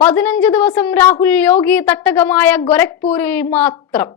പതിനഞ്ച് ദിവസം രാഹുൽ യോഗി തട്ടകമായ ഗൊരഖ്പൂരിൽ മാത്രം.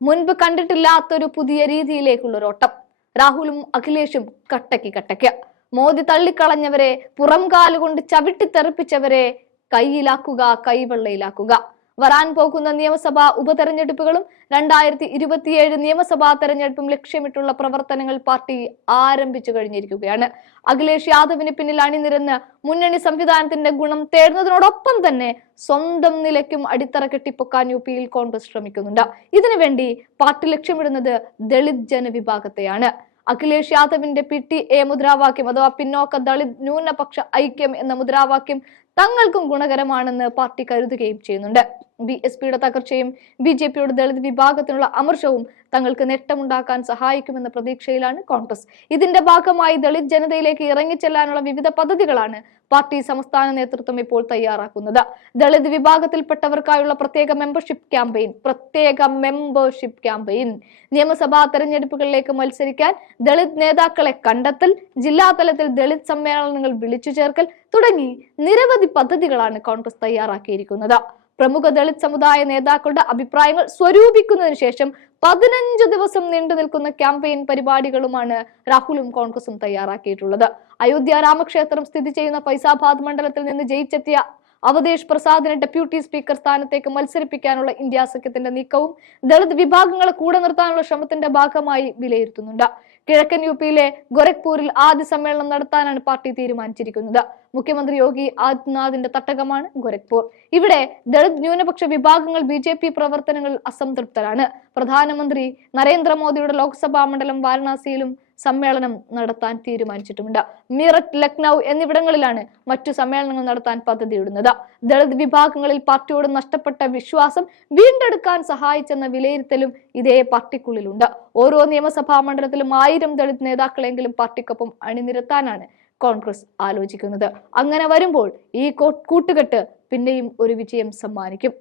മുൻപ് കണ്ടിട്ടില്ലാത്തൊരു പുതിയ രീതിയിലേക്കുള്ള ഓട്ടം രാഹുലും അഖിലേഷും കട്ടക്ക് കട്ടക്ക് മോദി തള്ളിക്കളഞ്ഞവരെ പുറം കാലുകൊണ്ട് ചവിട്ടിത്തെറിപ്പിച്ചവരെ കൈയിലാക്കുക കൈവെള്ളയിലാക്കുക. വരാൻ പോകുന്ന നിയമസഭാ ഉപതെരഞ്ഞെടുപ്പുകളും രണ്ടായിരത്തി ഇരുപത്തിയേഴ് നിയമസഭാ തെരഞ്ഞെടുപ്പും ലക്ഷ്യമിട്ടുള്ള പ്രവർത്തനങ്ങൾ പാർട്ടി ആരംഭിച്ചു കഴിഞ്ഞിരിക്കുകയാണ്. അഖിലേഷ് യാദവിന് പിന്നിൽ അണിനിരന്ന് മുന്നണി സംവിധാനത്തിന്റെ ഗുണം തേടുന്നതിനോടൊപ്പം തന്നെ സ്വന്തം നിലയ്ക്കും അടിത്തറ കെട്ടിപ്പൊക്കാൻ യു പിയിൽ കോൺഗ്രസ് ശ്രമിക്കുന്നുണ്ട്. ഇതിനുവേണ്ടി പാർട്ടി ലക്ഷ്യമിടുന്നത് ദളിത് ജനവിഭാഗത്തെയാണ്. അഖിലേഷ് യാദവിന്റെ പി ടി എ മുദ്രാവാക്യം അഥവാ പിന്നോക്ക ദളിത് ന്യൂനപക്ഷ ഐക്യം എന്ന മുദ്രാവാക്യം തങ്ങൾക്കും ഗുണകരമാണെന്ന് പാർട്ടി കരുതുകയും ചെയ്യുന്നുണ്ട്. ബി എസ് പിയുടെ തകർച്ചയും ബി ജെ പിയുടെ ദളിത് വിഭാഗത്തിനുള്ള അമർഷവും തങ്ങൾക്ക് നേട്ടമുണ്ടാക്കാൻ സഹായിക്കുമെന്ന പ്രതീക്ഷയിലാണ് കോൺഗ്രസ്. ഇതിന്റെ ഭാഗമായി ദളിത് ജനതയിലേക്ക് ഇറങ്ങിച്ചെല്ലാനുള്ള വിവിധ പദ്ധതികളാണ് പാർട്ടി സംസ്ഥാന നേതൃത്വം ഇപ്പോൾ തയ്യാറാക്കുന്നത്. ദളിത് വിഭാഗത്തിൽപ്പെട്ടവർക്കായുള്ള പ്രത്യേക മെമ്പർഷിപ്പ് ക്യാമ്പയിൻ പ്രത്യേക മെമ്പർഷിപ്പ് ക്യാമ്പയിൻ നിയമസഭാ തെരഞ്ഞെടുപ്പുകളിലേക്ക് മത്സരിക്കാൻ ദളിത് നേതാക്കളെ കണ്ടെത്തൽ ജില്ലാ തലത്തിൽ ദളിത് സമ്മേളനങ്ങൾ വിളിച്ചു ചേർക്കൽ തുടങ്ങി നിരവധി പദ്ധതികളാണ് കോൺഗ്രസ് തയ്യാറാക്കിയിരിക്കുന്നത്. പ്രമുഖ ദളിത് സമുദായ നേതാക്കളുടെ അഭിപ്രായങ്ങൾ സ്വരൂപിക്കുന്നതിന് ശേഷം പതിനഞ്ച് ദിവസം നീണ്ടു നിൽക്കുന്ന ക്യാമ്പയിൻ പരിപാടികളുമാണ് രാഹുലും കോൺഗ്രസും തയ്യാറാക്കിയിട്ടുള്ളത്. അയോധ്യ രാമക്ഷേത്രം സ്ഥിതി ചെയ്യുന്ന ഫൈസാബാദ് മണ്ഡലത്തിൽ നിന്ന് ജയിച്ചെത്തിയ അവതേഷ് പ്രസാദിനെ ഡെപ്യൂട്ടി സ്പീക്കർ സ്ഥാനത്തേക്ക് മത്സരിപ്പിക്കാനുള്ള ഇന്ത്യ സഖ്യത്തിന്റെ നീക്കവും ദളിത് വിഭാഗങ്ങളെ കൂടെ നിർത്താനുള്ള ശ്രമത്തിന്റെ ഭാഗമായി വിലയിരുത്തുന്നുണ്ട്. കിഴക്കൻ യു പിയിലെ ഗോരഖ്പൂരിൽ ആദ്യ സമ്മേളനം നടത്താനാണ് പാർട്ടി തീരുമാനിച്ചിരിക്കുന്നത്. മുഖ്യമന്ത്രി യോഗി ആദിത്യനാഥിന്റെ തട്ടകമാണ് ഗോരഖ്പൂർ. ഇവിടെ ദളിത് ന്യൂനപക്ഷ വിഭാഗങ്ങൾ ബി ജെ പി പ്രവർത്തനങ്ങളിൽ അസംതൃപ്തരാണ്. പ്രധാനമന്ത്രി നരേന്ദ്രമോദിയുടെ ലോക്സഭാ മണ്ഡലം വാരണാസിയിലും സമ്മേളനം നടത്താൻ തീരുമാനിച്ചിട്ടുമുണ്ട്. മീററ്റ് ലക്നൗ എന്നിവിടങ്ങളിലാണ് മറ്റു സമ്മേളനങ്ങൾ നടത്താൻ പദ്ധതിയിടുന്നത്. ദളിത് വിഭാഗങ്ങളിൽ പാർട്ടിയോട് നഷ്ടപ്പെട്ട വിശ്വാസം വീണ്ടെടുക്കാൻ സഹായിച്ചെന്ന വിലയിരുത്തലും ഇതേ പാർട്ടിക്കുള്ളിലുണ്ട്. ഓരോ നിയമസഭാ മണ്ഡലത്തിലും ആയിരം ദളിത് നേതാക്കളെങ്കിലും പാർട്ടിക്കൊപ്പം അണിനിരത്താനാണ് കോൺഗ്രസ് ആലോചിക്കുന്നത്. അങ്ങനെ വരുമ്പോൾ ഈ കൂട്ടുകെട്ട് പിന്നെയും ഒരു വിജയം സമ്മാനിക്കും.